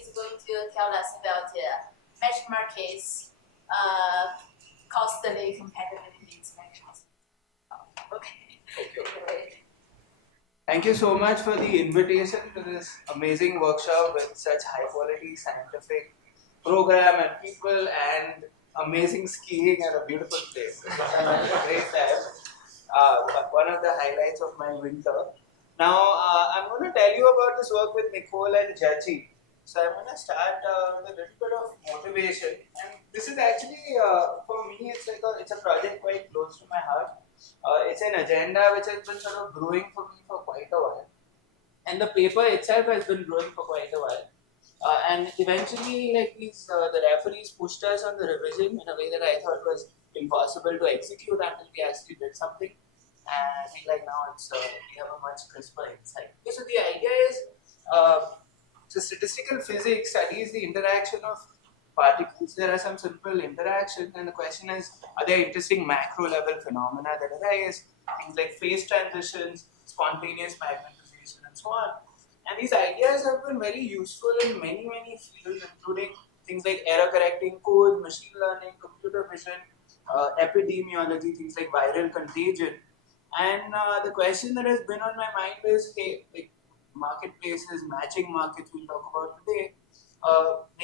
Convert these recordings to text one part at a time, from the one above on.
is going to tell us about matching markets, costly compatibility measures. Okay. Thank you so much for the invitation to this amazing workshop with such high quality scientific program and people and amazing skiing and a beautiful place. It was a great time. One of the highlights of my winter. Now, I'm going to tell you about this work with Nicole and Jachi. So, I'm going to start with a little bit of motivation. And this is actually, for me, it's a project quite close to my heart. It's an agenda which has been sort of brewing for me for quite a while. And the paper itself has been brewing for quite a while. And eventually, like the referees pushed us on the revision in a way that I thought was impossible to execute until we actually did something. And I feel like now we have a much crisper insight. Okay, so the idea is, so statistical physics studies the interaction of particles. There are some simple interactions, and the question is, are there interesting macro level phenomena that arise? Things like phase transitions, spontaneous magnetization, and so on. And these ideas have been very useful in many, many fields, including things like error correcting code, machine learning, computer vision, epidemiology, things like viral contagion. And the question that has been on my mind is, hey, like marketplaces, matching markets we'll talk about today,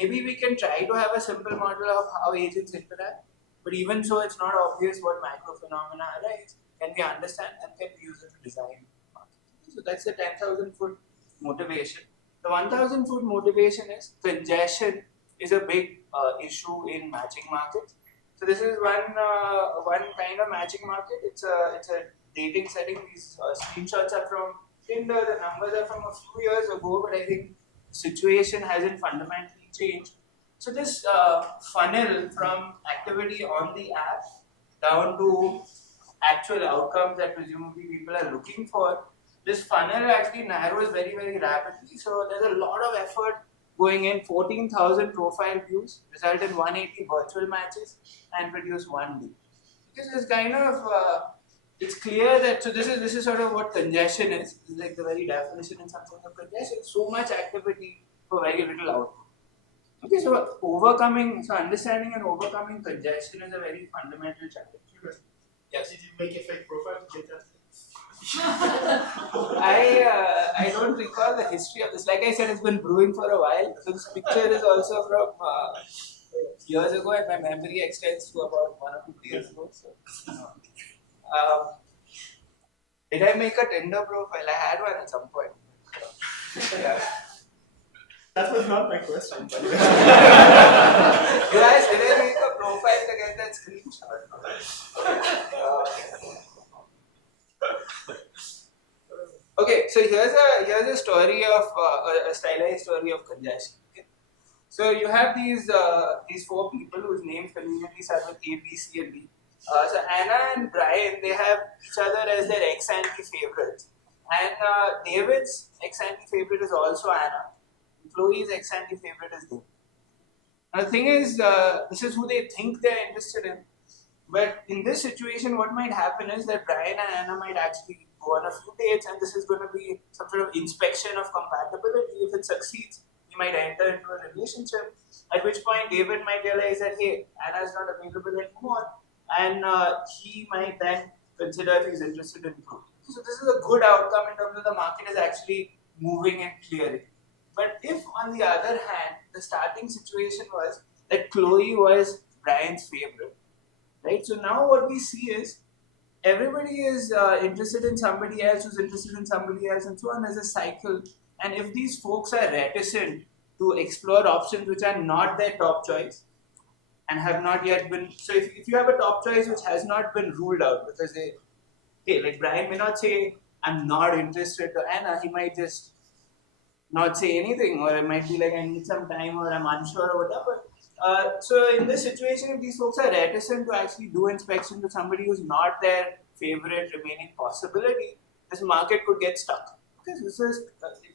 maybe we can try to have a simple model of how agents interact, but even so, it's not obvious what macro phenomena arise. Can we understand them? Can we use it to design markets? So that's the 10,000 foot motivation. The 1,000 foot motivation is congestion is a big issue in matching markets. So this is one kind of matching market. It's a dating setting. These screenshots are from Tinder. The numbers are from a few years ago, but I think the situation hasn't fundamentally changed. So this funnel from activity on the app down to actual outcomes that presumably people are looking for, this funnel actually narrows very, very rapidly. So there's a lot of effort going in. 14,000 profile views result in 180 virtual matches and produce one deal. Because it's kind of it's clear that so this is sort of what congestion is. It's like the very definition in some sense of congestion. So much activity for very little output. Okay, so understanding and overcoming congestion is a very fundamental challenge. Yes. Did you make a fake profile to get that? I don't recall the history of this. Like I said, it's been brewing for a while. So this picture is also from years ago, and my memory extends to about 1 or 2 years ago. So, did I make a Tinder profile? I had one at some point. Yeah. That was not my question. But You guys, did I make a profile to get that screenshot? Okay, so here's a story of a stylized story of congestion. Okay? So you have these 4 people whose names conveniently start with A, B, C, and D. So Anna and Brian, they have each other as their ex-ante favorites, and David's ex-ante favorite is also Anna. Chloe's ex-ante favorite is David. Now the thing is, this is who they think they're interested in. But in this situation, what might happen is that Brian and Anna might actually go on a few dates, and this is going to be some sort of inspection of compatibility. If it succeeds, he might enter into a relationship, at which point David might realize that, hey, Anna's not available anymore, and he might then consider if he's interested in Chloe. So this is a good outcome in terms of the market is actually moving and clearing. But if, on the other hand, the starting situation was that Chloe was Brian's favorite, right? So now what we see is everybody is interested in somebody else who's interested in somebody else, and so on. There's a cycle. And if these folks are reticent to explore options which are not their top choice and have not yet been, so if you have a top choice which has not been ruled out because like Brian may not say, I'm not interested to Anna, he might just not say anything, or it might be like I need some time, or I'm unsure, or whatever. So in this situation, if these folks are reticent to actually do inspection to somebody who's not their favorite remaining possibility, this market could get stuck. Okay, so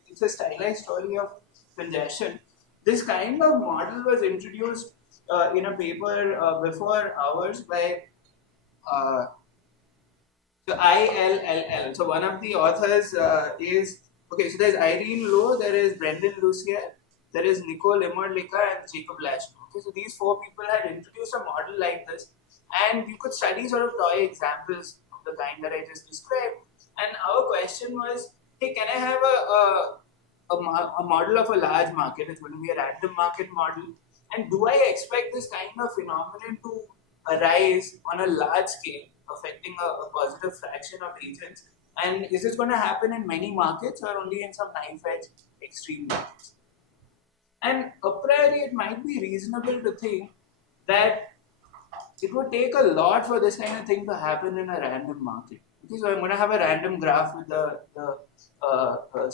it's a stylized story of congestion. This kind of model was introduced in a paper before ours by the ILLL. So one of the authors is, okay, so there's Irene Lowe, there is Brendan Lucier, there is Nicole Immerlika and Jacob Lashman. Okay, so these four people had introduced a model like this, and you could study sort of toy examples of the kind that I just described. And our question was, hey, can I have a model of a large market? It's going to be a random market model. And do I expect this kind of phenomenon to arise on a large scale, affecting a positive fraction of agents? And is this going to happen in many markets or only in some knife-edge extreme markets? And a priori, it might be reasonable to think that it would take a lot for this kind of thing to happen in a random market. Okay, so I'm going to have a random graph with the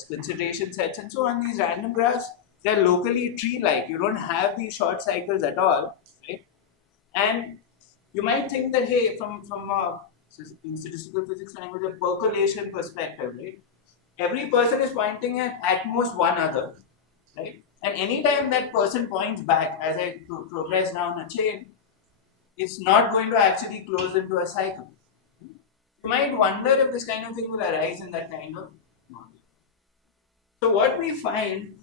consideration sets and so on. These random graphs, they're locally tree-like. You don't have these short cycles at all, right? And you might think that, hey, from in statistical physics language, a percolation perspective, right? Every person is pointing at most one other, right? And anytime that person points back, as I progress down a chain, it's not going to actually close into a cycle. You might wonder if this kind of thing will arise in that kind of model. So what we find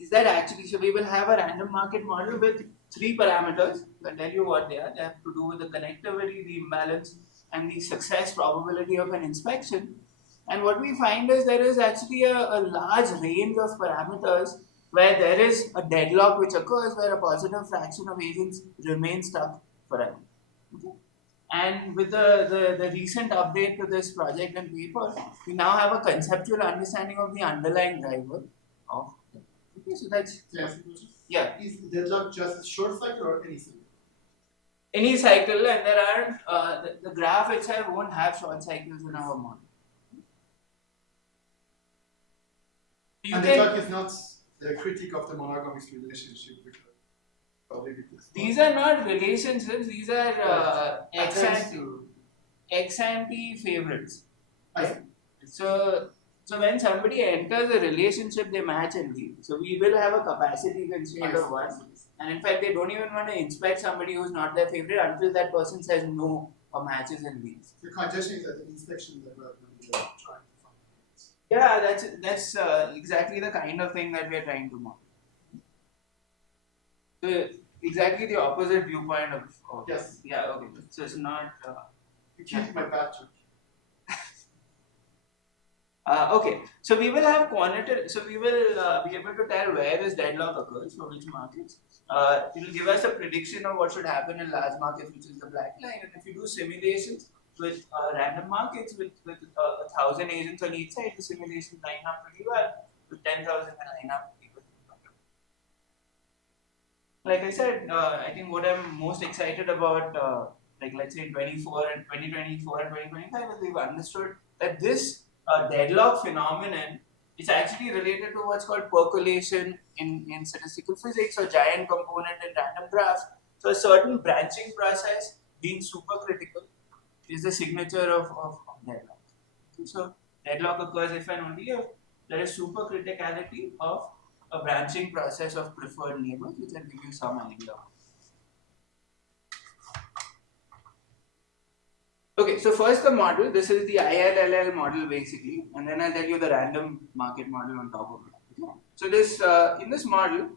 is that actually, so we will have a random market model with three parameters. I'll tell you what they are. They have to do with the connectivity, the imbalance, and the success probability of an inspection. And what we find is there is actually a large range of parameters where there is a deadlock which occurs where a positive fraction of agents remain stuck forever. Okay? And with the recent update to this project and paper, we now have a conceptual understanding of the underlying driver of. Okay, so that's yeah. Is deadlock just a short cycle or any cycle? Any cycle, and there aren't the graph itself won't have short cycles in our model. And deadlock is not the critique of the monogamous relationship. These are not relationships, these are ex ante favorites. Okay? So when somebody enters a relationship, they match and leave. So we will have a capacity constraint of one. And in fact, they don't even want to inspect somebody who's not their favorite until that person says no or matches and leaves. The condition is that the inspection development we are trying to find. Yeah, that's exactly the kind of thing that we are trying to model. So exactly the opposite viewpoint of yes. Yeah, okay. So it's not. You keep my badge. Okay, so we will have quantitative. So we will be able to tell where this deadlock occurs for which markets. It will give us a prediction of what should happen in large markets, which is the black line. And if you do simulations with random markets with 1,000 agents on each side, the simulations line up pretty well. With 10,000, line up. Like I said, I think what I'm most excited about, like let's say in 2024 and 2025, is we've understood that this deadlock phenomenon is actually related to what's called percolation in statistical physics, or giant component in random graphs. So a certain branching process being supercritical is the signature of deadlock. So deadlock occurs if and only if there is supercriticality of a branching process of preferred neighbors, which will give you some idea. Okay, so first the model. This is the ILLL model basically, and then I'll tell you the random market model on top of it. Okay. So this in this model,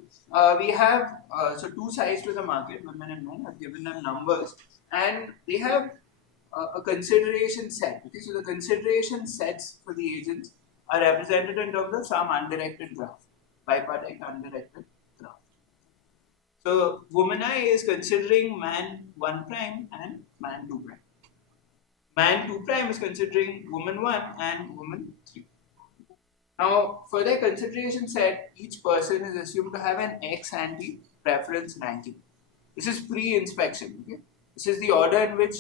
we have so two sides to the market, women and men. I've given them numbers, and they have a consideration set. Okay, so the consideration sets for the agents are represented in terms of some undirected graph. Bipartite undirected graph. So woman I is considering man 1' and man 2'. Man 2' is considering woman 1 and woman 3. Now for their consideration set, each person is assumed to have an ex ante preference ranking. This is pre-inspection. Okay? This is the order in which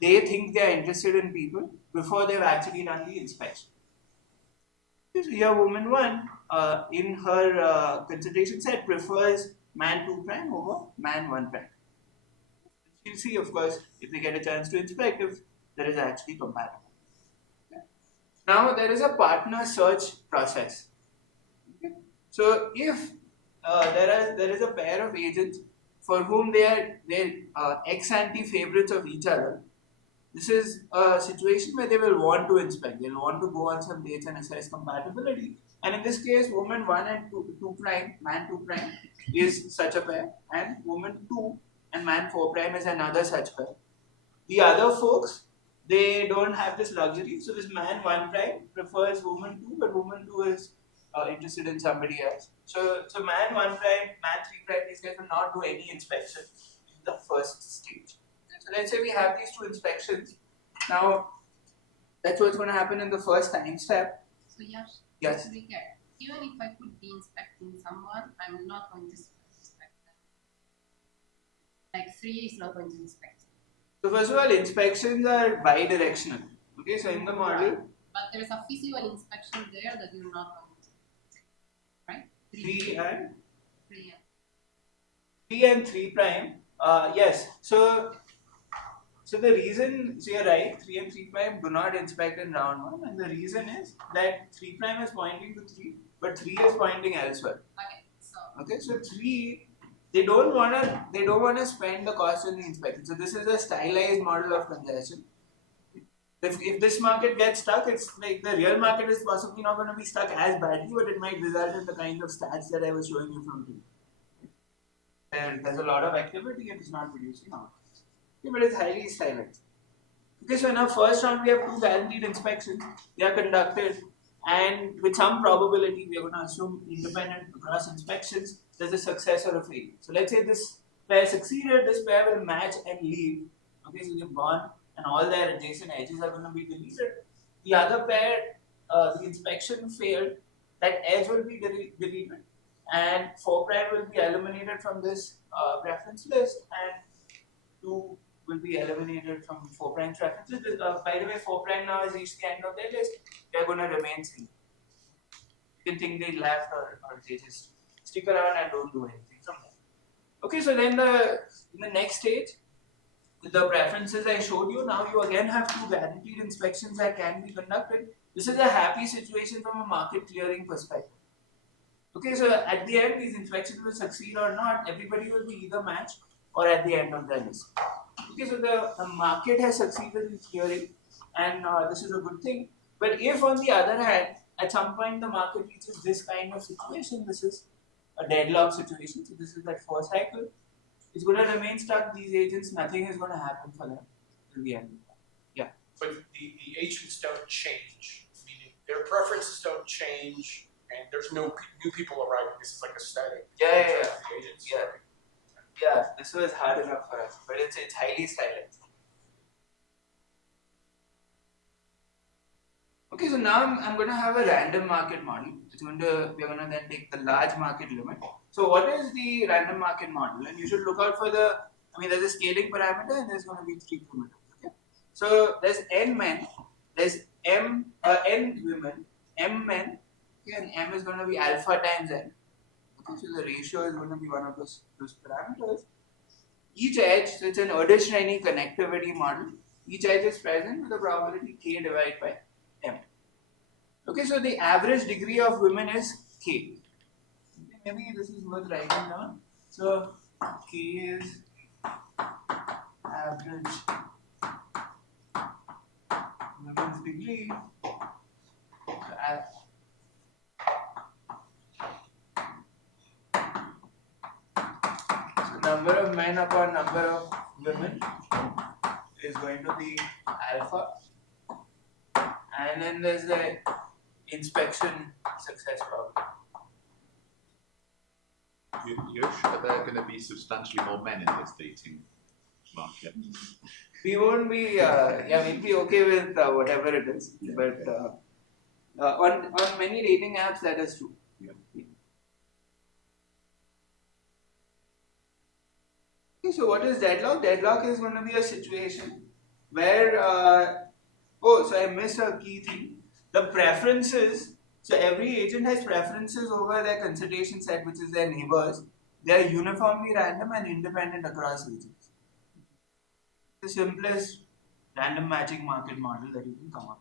they think they are interested in people before they've actually done the inspection. So here woman 1 in her consideration set prefers man 2' over man 1'. You'll see, of course, if they get a chance to inspect, if there is actually compatible. Okay. Now there is a partner search process. Okay. So if there is a pair of agents for whom they are ex ante favorites of each other, this is a situation where they will want to inspect. They'll want to go on some dates and assess compatibility. And in this case, woman 1 and 2 prime, man 2 prime is such a pair, and woman 2 and man 4 prime is another such pair. The other folks, they don't have this luxury. So this man 1 prime prefers woman 2, but woman 2 is interested in somebody else. So man 1 prime, man 3 prime, these guys will not do any inspection in the first stage. So let's say we have these two inspections. Now, that's what's going to happen in the first time step. So Yash, Yes. just to be clear, even if I could be inspecting someone, I'm not going to inspect them. Like 3 is not going to inspect. So first of all, inspections are bi-directional. Okay, so in the model, But there's a physical inspection there that you're not going to check, right? 3 and 3 and 3 and 3 prime. Yes. So the reason, so you're right, 3 and 3 prime do not inspect in round 1, and the reason is that 3 prime is pointing to 3, but 3 is pointing elsewhere. Okay, so 3, they don't wanna spend the cost on the inspection. So this is a stylized model of congestion. If this market gets stuck, it's like the real market is possibly not going to be stuck as badly, but it might result in the kind of stats that I was showing you from today. There's a lot of activity and it's not producing outcomes. Okay, but it's highly stylized. Okay, so in our first round, we have 2 guaranteed inspections. They are conducted, and with some probability, we are going to assume independent across inspections, there's a success or a failure. So let's say this pair succeeded, this pair will match and leave. Okay, so they've gone, and all their adjacent edges are going to be deleted. The other pair, the inspection failed, that edge will be deleted, and 4 prime will be eliminated from this preference list, and 2 will be eliminated from 4 prime preferences. By the way, 4 prime now has reached the end of their list. They are going to remain single. You can think they left or they just stick around and don't do anything from there. Okay, so then in the next stage, with the preferences I showed you, now you again have 2 guaranteed inspections that can be conducted. This is a happy situation from a market clearing perspective. Okay, so at the end, these inspections will succeed or not. Everybody will be either matched or at the end of the list. Okay, so the market has succeeded in clearing, and this is a good thing. But if, on the other hand, at some point the market reaches this kind of situation, this is a deadlock situation. So this is that 4 cycle. It's going to remain stuck. These agents, nothing is going to happen for them till the end. Yeah. But the agents don't change, meaning their preferences don't change, and there's no new people arriving. This is like a static. Yeah. The agents. Yeah, this was hard enough for us, but it's highly stylized. Okay, so now I'm going to have a random market model. We're going to then take the large market limit. So what is the random market model? And you should look out for there's a scaling parameter and there's going to be 3 parameters. Okay? So there's n men, there's n women, m men, okay, and m is going to be alpha times n. Okay, so the ratio is going to be one of those parameters. Each edge, so it's an Erdős-Rényi connectivity model. Each edge is present with a probability k divided by m. Okay, so the average degree of women is k. Maybe this is worth writing down. So k is average women's degree. So number of men upon number of women is going to be alpha. And then there's the inspection success probability. Yash, are there going to be substantially more men in this dating market? We won't be, we'll be okay with whatever it is, but on many dating apps that is true. Yeah. Okay, so what is deadlock? Deadlock is going to be a situation where, so I missed a key thing. The preferences, so every agent has preferences over their consideration set, which is their neighbors. They are uniformly random and independent across agents. The simplest random matching market model that you can come up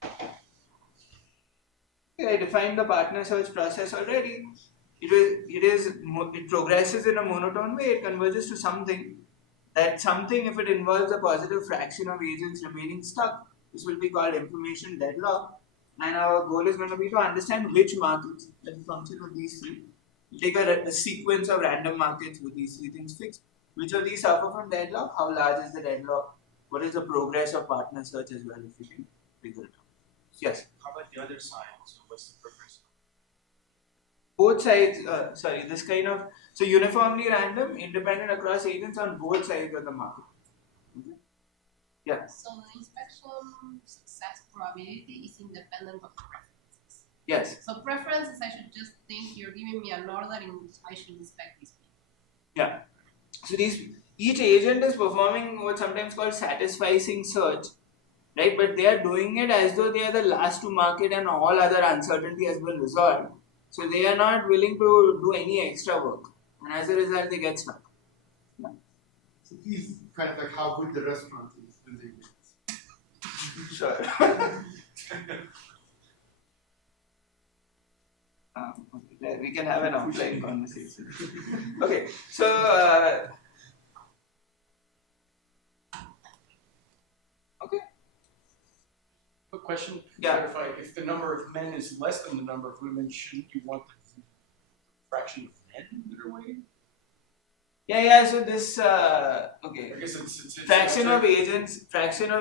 with. Okay, I defined the partner search process already. It progresses in a monotone way. It converges to something. That something, if it involves a positive fraction of agents remaining stuck, This will be called information deadlock. And our goal is going to be to understand which markets as a function of these three. We'll take a sequence of random markets with these three things fixed. Which of these suffer from deadlock? How large is the deadlock? What is the progress of partner search as well, if we can figure it out. Yes? How about the other side? So what's the preference? Both sides, this kind of, so uniformly random, independent across agents on both sides of the market. Okay? Yeah. So the inspection success probability is independent of preferences. Yes. So preferences, I should just think you're giving me an order in which I should inspect these people. Yeah. So each agent is performing what's sometimes called satisficing search, right? But they are doing it as though they are the last to market and all other uncertainty has been resolved. So they are not willing to do any extra work, and as a result, they get stuck. Yeah. So he's kind of like how good the restaurant is when they win. Sure. Okay, we can have an offline conversation. Okay, so okay. Quick question, Yeah. clarify, if the number of men is less than the number of women, shouldn't you want the fraction of men that are waiting? Yeah. So this okay. I guess it's Fraction of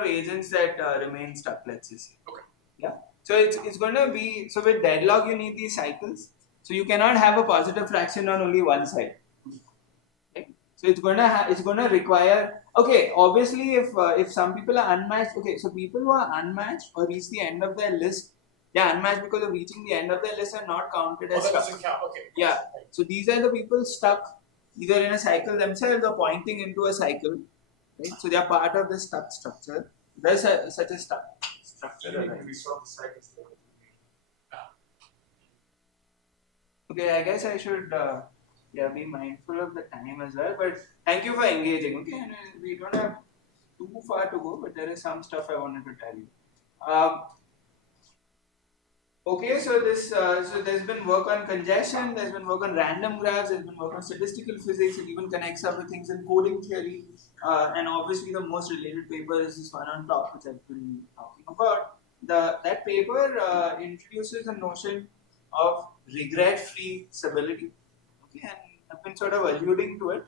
agents that remain stuck. Let's just say. Okay. Yeah. So it's going to be, so with deadlock you need these cycles. So you cannot have a positive fraction on only one side. Okay? So it's going to require, okay, obviously if some people are unmatched, okay, so people who are unmatched or reach the end of their list, they are unmatched because of reaching the end of their list are not counted as that stuck. doesn't count, okay. Yeah. So these are the people stuck either in a cycle themselves or pointing into a cycle. Right? So they are part of the stuck structure. There's such a stuck structure. We saw the cycles there. Okay, I guess I should be mindful of the time as well. But thank you for engaging. Okay, and we don't have too far to go, but there is some stuff I wanted to tell you. Okay, so there's been work on congestion, there's been work on random graphs, there's been work on statistical physics. It even connects up with things in coding theory, and obviously the most related paper is this one on top, which I've been talking about. That paper introduces the notion of regret-free stability. Okay, and I've been sort of alluding to it,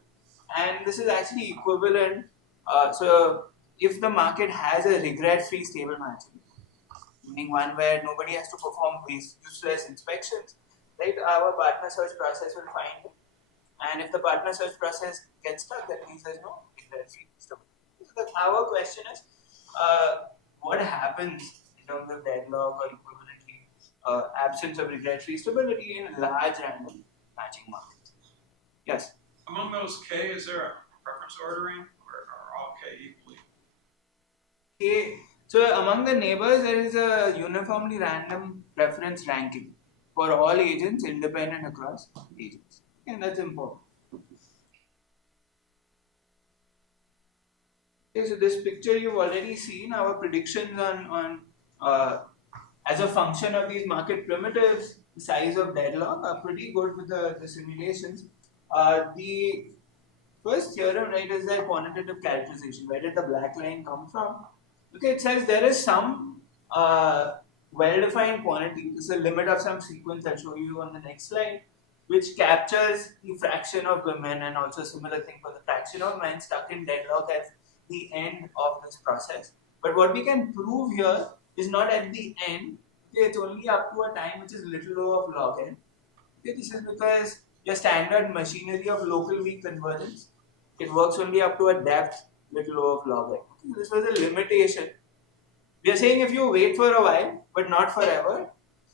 and this is actually equivalent. So if the market has a regret-free stable matching, meaning one where nobody has to perform useless inspections, right? Our partner search process will find it. And if the partner search process gets stuck, that means there's no regret-free stability. So our question is, what happens in terms of deadlock or equivalently absence of regret-free stability in large random matching markets? Yes? Among those K, is there a preference ordering, or are all K equally? Okay. So among the neighbors, there is a uniformly random preference ranking for all agents independent across agents. And that's important. Okay, so this picture you've already seen. Our predictions on as a function of these market primitives, the size of deadlock are pretty good with the simulations. The first theorem, right, is their quantitative characterization. Where did the black line come from? Okay, it says there is some well-defined quantity. This is a limit of some sequence I'll show you on the next slide, which captures the fraction of women, and also a similar thing for the fraction of men stuck in deadlock at the end of this process. But what we can prove here is not at the end. Okay, it's only up to a time which is little o of log n. Okay, this is because your standard machinery of local weak convergence, it works only up to a depth little o of log n. Okay, this was a limitation. We are saying if you wait for a while, but not forever,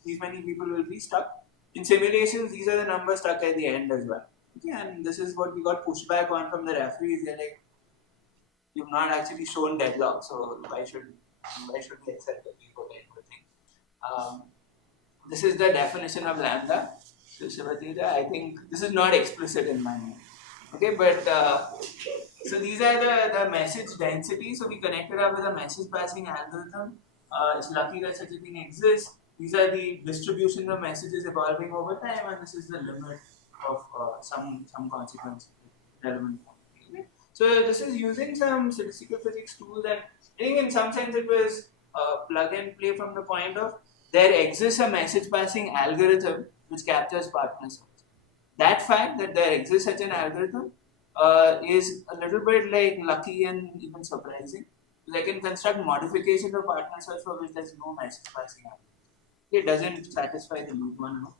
these many people will be stuck. In simulations, these are the numbers stuck at the end as well. Okay, and this is what we got pushback on from the referees. They're like, you've not actually shown deadlock, so why should we accept the people and thing? This is the definition of lambda. So Shivatija, I think this is not explicit in my mind. Okay, but so these are the message density. So we connected up with a message passing algorithm. It's lucky that such a thing exists. These are the distributions of messages evolving over time, and this is the limit of some consequence relevant. Okay. So this is using some statistical physics tools, and I think in some sense it was plug and play from the point of there exists a message passing algorithm which captures partner search. That fact that there exists such an algorithm is a little bit like lucky and even surprising. They can construct modification of partner search for which there's no message passing algorithm. It doesn't satisfy the loop one. No?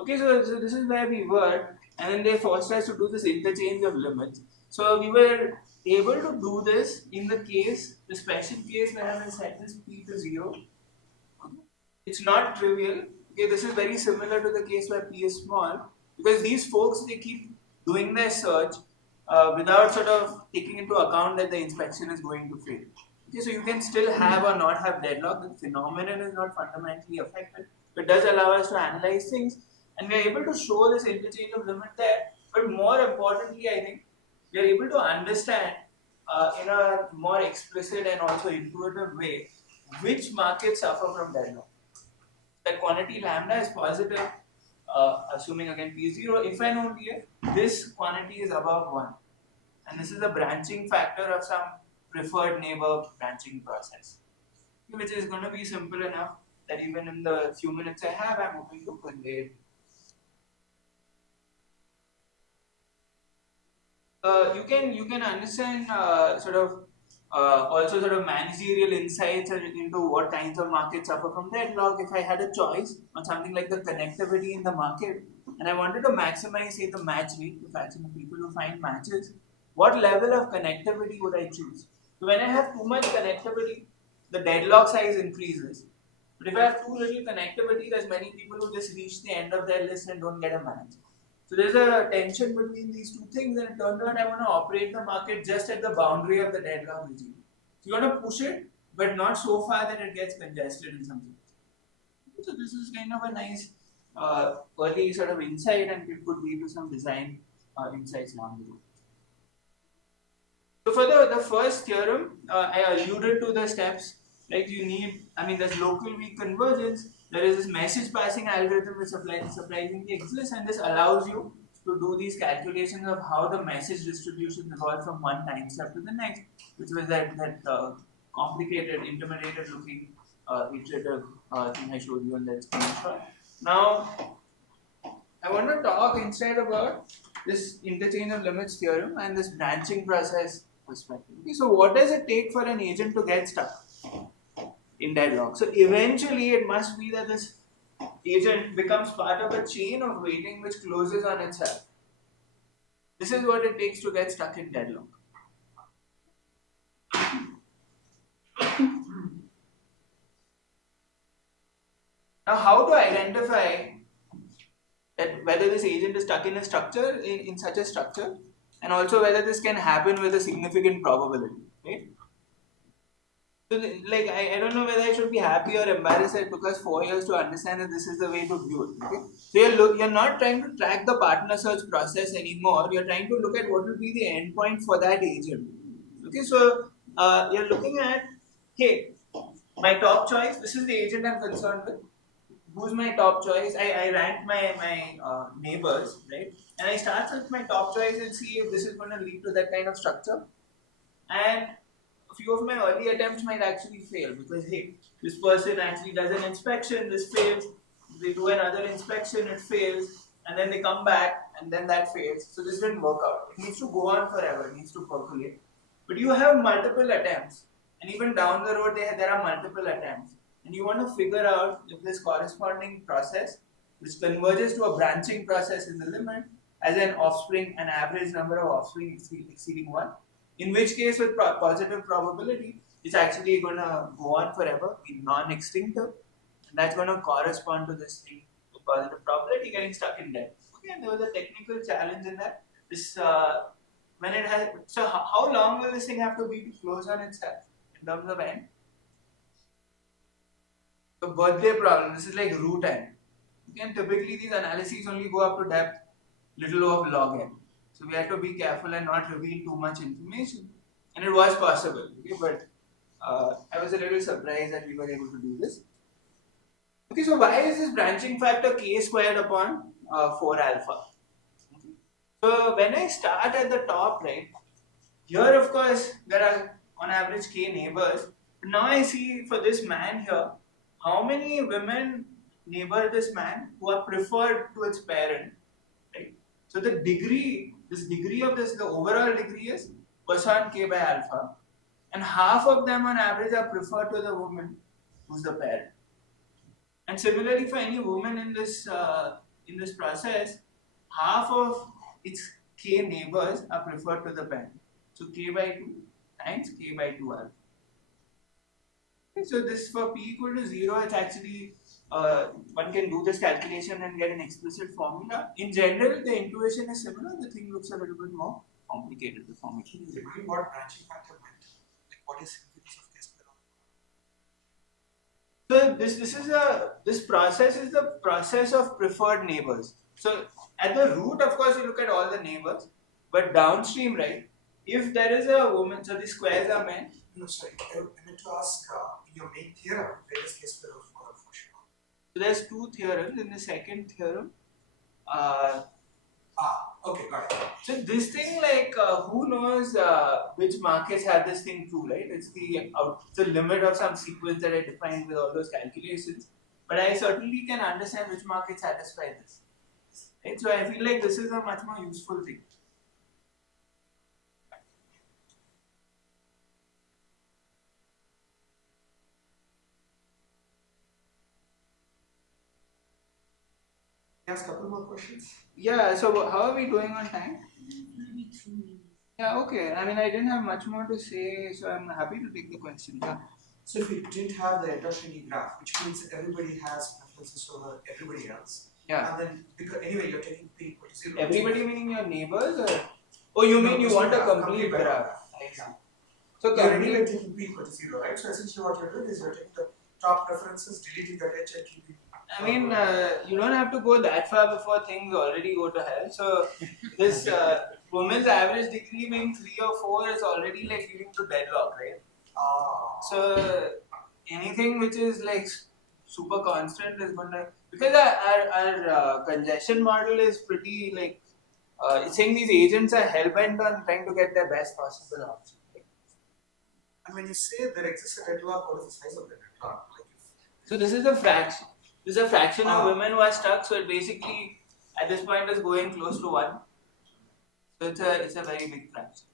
Okay, so this is where we were, and then they forced us to do this interchange of limits. So we were able to do this in the special case where I will set this p to 0. Okay. It's not trivial. Okay, this is very similar to the case where p is small, because these folks, they keep doing their search without sort of taking into account that the inspection is going to fail. Okay, so you can still have or not have deadlock. The phenomenon is not fundamentally affected. It does allow us to analyze things, and we are able to show this interchange of limit there. But more importantly, I think we are able to understand in a more explicit and also intuitive way which markets suffer from deadlock. That quantity lambda is positive, assuming again p is 0, if and only if this quantity is above 1. And this is a branching factor of some preferred neighbor branching process, which is going to be simple enough that even in the few minutes I have, I'm hoping to convey it. You can understand also sort of managerial insights into what kinds of markets suffer from deadlock. If I had a choice on something like the connectivity in the market, and I wanted to maximize, say, the match rate, the fraction of people who find matches, what level of connectivity would I choose? So when I have too much connectivity, the deadlock size increases. But if I have too little connectivity, there's many people who just reach the end of their list and don't get a match. So there's a tension between these two things, and it turns out I want to operate the market just at the boundary of the deadlock regime. So you want to push it, but not so far that it gets congested in some sense. So this is kind of a nice early sort of insight, and it could lead to some design insights down the road. So for the first theorem, I alluded to the steps. Like you need, there's local weak convergence. There is this message passing algorithm which surprisingly exists, and this allows you to do these calculations of how the message distribution evolves from one time step to the next, which was that complicated, intermediate looking iterative thing I showed you on that screenshot. Now, I want to talk instead about this interchange of limits theorem and this branching process perspective. Okay, so what does it take for an agent to get stuck in deadlock? So eventually it must be that this agent becomes part of a chain of waiting which closes on itself. This is what it takes to get stuck in deadlock. Now, how to identify that whether this agent is stuck in a structure, in such a structure, and also whether this can happen with a significant probability, right? So, like, I don't know whether I should be happy or embarrassed that it took us 4 years to understand that this is the way to view it. Okay? So you're not trying to track the partner search process anymore. You're trying to look at what will be the endpoint for that agent. Okay, so you're looking at, hey, my top choice. This is the agent I'm concerned with. Who's my top choice? I rank my neighbors, right? And I start with my top choice and see if this is going to lead to that kind of structure. And a few of my early attempts might actually fail because, hey, this person actually does an inspection, this fails, they do another inspection, it fails, and then they come back and then that fails. So this didn't work out. It needs to go on forever, it needs to percolate. But you have multiple attempts, and even down the road there are multiple attempts. And you want to figure out if this corresponding process, which converges to a branching process in the limit, as an offspring, an average number of offspring exceeding 1, in which case with positive probability, it's actually going to go on forever, be non-extinctive, and that's going to correspond to this thing with positive probability getting stuck in dead. Okay, and there was a technical challenge in that. This when it has, so how long will this thing have to be to close on itself in terms of n? The birthday problem, this is like root n. And typically these analyses only go up to depth little of log n. So we have to be careful and not reveal too much information. And it was possible, okay, but I was a little surprised that we were able to do this. Okay, so why is this branching factor k squared upon 4 alpha? Okay. So when I start at the top, right, here of course there are on average k neighbors, Now I see for this man here, how many women neighbor this man who are preferred to its parent, right? So the degree, this degree of this, the overall degree is cosine k by alpha, and half of them on average are preferred to the woman who's the parent. And similarly, for any woman in this process, half of its k neighbors are preferred to the parent. So k by 2 times k by 2 alpha. Okay, so this for p equal to 0, it's actually one can do this calculation and get an explicit formula. In general, the intuition is similar. The thing looks a little bit more complicated. The formula. Can you remind what branching factor meant? Like what is significance of Kasparov? So this process is the process of preferred neighbors. So at the root, of course, you look at all the neighbors, but downstream, right? If there is a woman, so the squares are men. No, sorry. I meant to ask in your main theorem, where is Kasparov function? So there's two theorems. In the second theorem, Okay, got it. so this thing, like, who knows which markets have this thing true, right? It's the limit of some sequence that I defined with all those calculations. But I certainly can understand which markets satisfy this. Right? So I feel like this is a much more useful thing. Ask a couple more questions. Yeah, so how are we doing on time? Yeah, okay. I mean, I didn't have much more to say, so I'm happy to take the question. Yeah. So if you didn't have the heterogeneity graph, which means that everybody has preferences over everybody else. Yeah. And then because anyway you're taking p equal to 0. Everybody meaning your neighbors, or oh, you mean you want a complete graph? I see. So You're anyway taking p equal to 0, right? So essentially what you're doing is you're taking the top preferences, deleting the edge and keeping. I mean, you don't have to go that far before things already go to hell. So this woman's average degree being 3 or 4 is already like leading to deadlock, right? So anything which is like super constant is going to, because our congestion model is pretty like it's saying these agents are hell-bent on trying to get their best possible option. Right? And when you say there exists a deadlock, what is the size of the deadlock? Like So this is a fraction. This is a fraction of women who are stuck. So it basically at this point is going close to 1. So it's a very big fraction.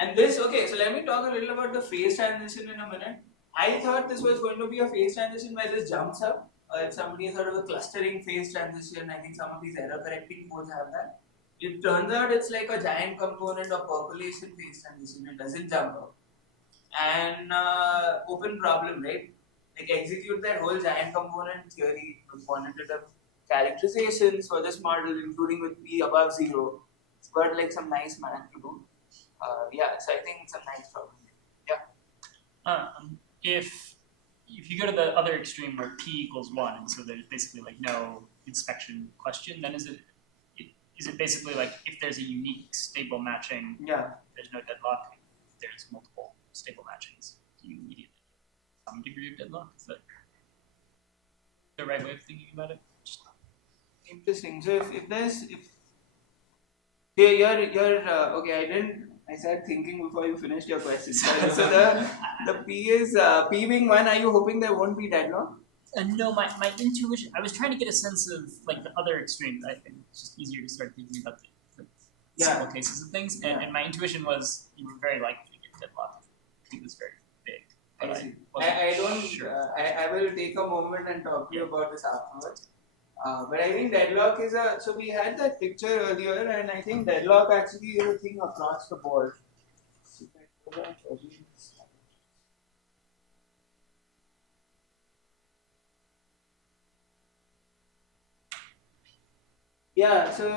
And this, okay, so let me talk a little about the phase transition in a minute. I thought this was going to be a phase transition where this jumps up. If somebody has heard of a clustering phase transition, I think some of these error correcting codes have that. It turns out it's like a giant component of population phase transition. It doesn't jump up. And open problem, right? Like execute that whole giant component theory with quantitative characterizations for this model, including with p above 0. It's got like some nice math to do. Yeah, so I think it's a nice problem. Yeah. If you go to the other extreme where p equals 1, and so there's basically like no inspection question, then is it basically like if there's a unique stable matching, there's no deadlock. If there's multiple stable matchings, you immediately get some degree of deadlock. Is that the right way of thinking about it? Interesting. So okay, I started thinking before you finished your question. So the P is P being 1. Are you hoping there won't be deadlock? No, my intuition. I was trying to get a sense of like the other extremes. I think it's just easier to start thinking about the simple cases of things. And my intuition was you were very likely to get deadlock. P was very big. But I don't. Sure. I will take a moment and talk to you about this afterwards. But I think deadlock is so we had that picture earlier, and I think deadlock actually is a thing across the board. Yeah, so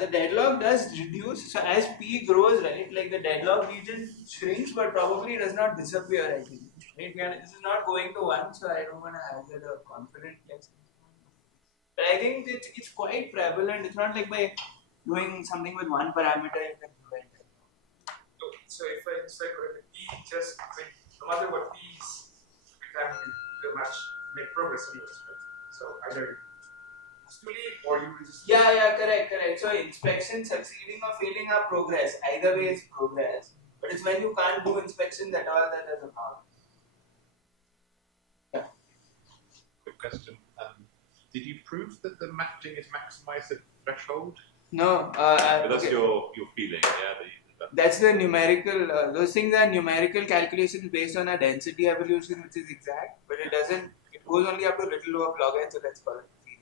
the deadlock does reduce. So as P grows, right, like the deadlock region shrinks, but probably does not disappear, I think. Right? This is not going to 1, so I don't want to hazard a confident guess. But I think it's quite prevalent. It's not like by doing something with one parameter you can prevent it. So if I say P just no matter what P is, we can make progress anyways, right? So either or you will just correct. So inspection succeeding or failing are progress. Either way is progress. But it's when you can't do inspections at all that there's a problem. quick question. Did you prove that the matching is maximized at threshold? No. But that's Okay. your feeling, yeah? That's the numerical, those things are numerical calculations based on a density evolution which is exact, but it goes only up to little of log n, so let's call it feeling.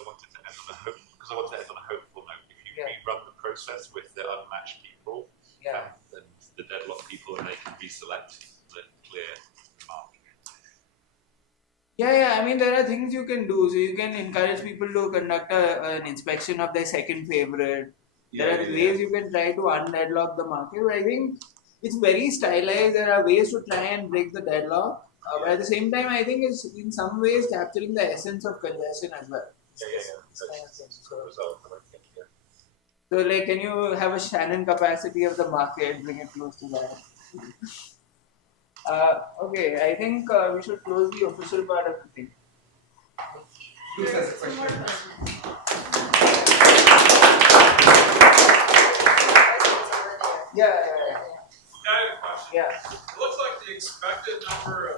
I wanted to end on a hope, because I want to end on a hopeful note. If you rerun the process with the unmatched people and the deadlock people, and they can reselect the clear mark. Yeah, I mean, there are things you can do. So you can encourage people to conduct an inspection of their second favorite. There are ways you can try to undeadlock the market. But I think it's very stylized. There are ways to try and break the deadlock. But at the same time, I think it's in some ways capturing the essence of congestion as well. So, like, can you have a Shannon capacity of the market, bring it close to that? Okay, I think we should close the official part of the thing. Bruce has a question. Yeah. I have a question. Yeah. It looks like the expected number of